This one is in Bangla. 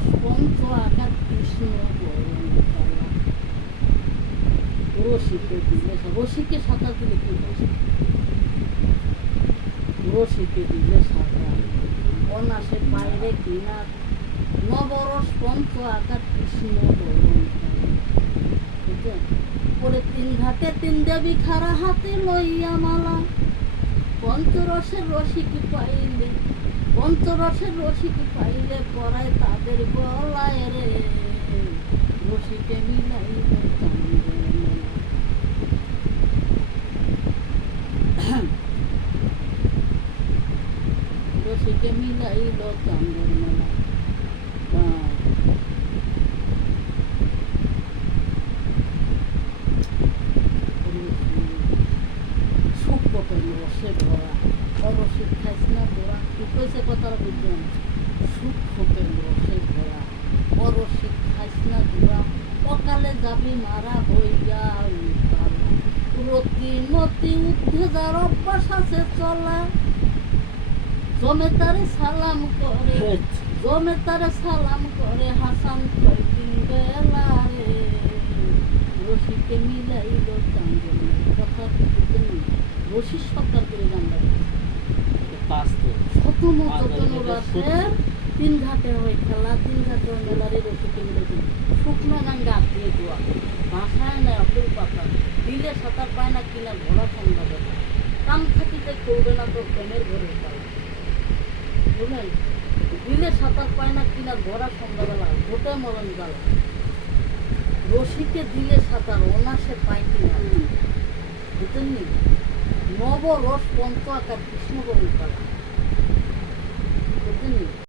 নবরস পঞ্চ আকার কৃষ্ণ বরণকালা। রসিকে দিলে রসিকে সাঁতার দিলে কি বলছে? রসিকে দিলে সাঁতার অনাসে বাইরে কিনার নবরস পঞ্চ আকার কৃষ্ণ বরণকালা। পরে তিন ঘাটে তিন দেবী খারা হাতে লইয়া মালা পঞ্চরসের রসিকি পাইলে পঞ্চরসের রসিকি পাইলে পরায় তাদের গলায় রে রসিকে মিলাইল চাঁদের মেলা। রসিকে মিলাইল চাঁদের মেলা। সূক্ষ্ম পেল রসে ভরা অরসিক খাইস না তোরা কি কইছে কথাটা বুঝবেন? সূক্ষ্ম পেল রসে ভরা অরসিক খাইস না তোরা অকালে যাবি মারা হইয়া উতালা। রতিমতি উঠে যার অভ্যাস আছে চলা জমে তারে সালাম করে হাসান কয়দিন বেলা রে রসিকে মিলাইল চাঁদের মেলা। কথা রশির সত্তার করে গানটা তিন ঘাটে হয় খেলা তিন ঘাটে হয় মেলারে রসিকে মিলেছে শুকনা গান গাছ দিয়ে দেওয়া ভাষায় নেয় অপুর পাতা দিলে সাঁতার পায় না কিনা ঘোড়া সন্ধ্যা বেলা কান থাকিতে করবে না তোর প্রেমের ঘরের পালা। বুঝলেন? দিলে সাঁতার পায় না কিনা ঘোড়া সন্ধ্যাবেলা ঘোটে মরণ জ্বালা। রশিকে দিলে সাঁতার অনাসে পায় কিনা বুঝলেননি? নবরস পঞ্চ আকার কৃষ্ণ বরণকালা। বুঝলেন?